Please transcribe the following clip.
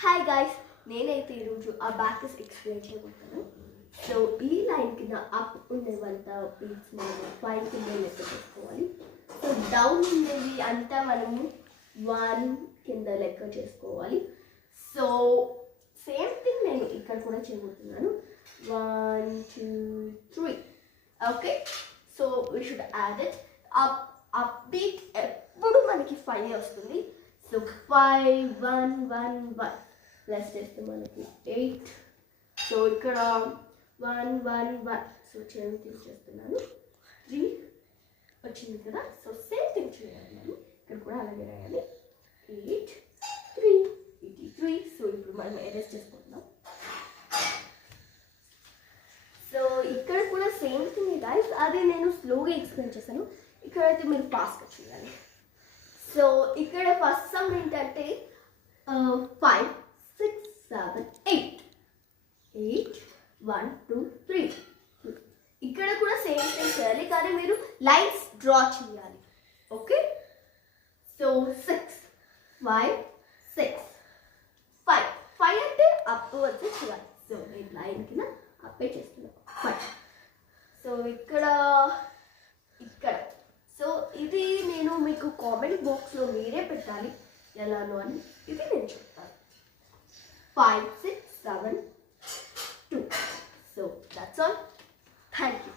Hi guys, నేనైతే ఈరోజు ఆ బ్యాకస్ ఎక్స్ప్లెయిన్ చేయబోతాను. సో ఈ లైన్ కింద అప్ ఉండేవంతా బీట్స్ మనం 5 కింద లెక్క చేసుకోవాలి. సో డౌన్ ఉండేవి అంతా మనము 1 కింద లెక్క చేసుకోవాలి. సో సేమ్ థింగ్ నేను ఇక్కడ కూడా చేయబోతున్నాను. 1 2 3. Okay, so we should add it. Up beat ఎప్పుడు మనకి 5 వస్తుంది. సో 5 1 1 1 ప్లస్ చేస్తే మనకి 8. సో ఇక్కడ 1 1 1. సో సేమ్ థింగ్ చేస్తున్నాను. 3 వచ్చింది కదా. సో సేమ్ థింగ్ చేయాలి, మనం ఇక్కడ కూడా అలాగే రాయాలి. 8 3 83. సో ఇప్పుడు మనం ఎరేస్ చేసుకుంటున్నాం. సో ఇక్కడ కూడా సేమ్ థింగ్ గైస్, అది నేను స్లోగా ఎక్స్ప్లెయిన్ చేశాను. ఇక్కడైతే మీరు ఫాస్ట్గా చేయాలి. సో ఇక్కడ ఫస్ట్ సమ్ ఏంటంటే 5 6 7 8 8 1 2 3. ఇక్కడ కూడా సేమ్ థింగ్ చేయాలి, కానీ మీరు లైన్స్ డ్రా చేయాలి. ఓకే, సో 6 5 6 5 5 అంటే అప్ వచ్చి చేయాలి. సో నేను లైన్ కింద అప్పే చేస్తున్నాను 5. సో ఇక్కడ సో ఇది నేను మీకు కామెంట్ బాక్స్లో మీరే పెట్టాలి ఎలానో అని. ఇది నేను చెప్తాను. 5 6 7 2. So that's all. Thank you.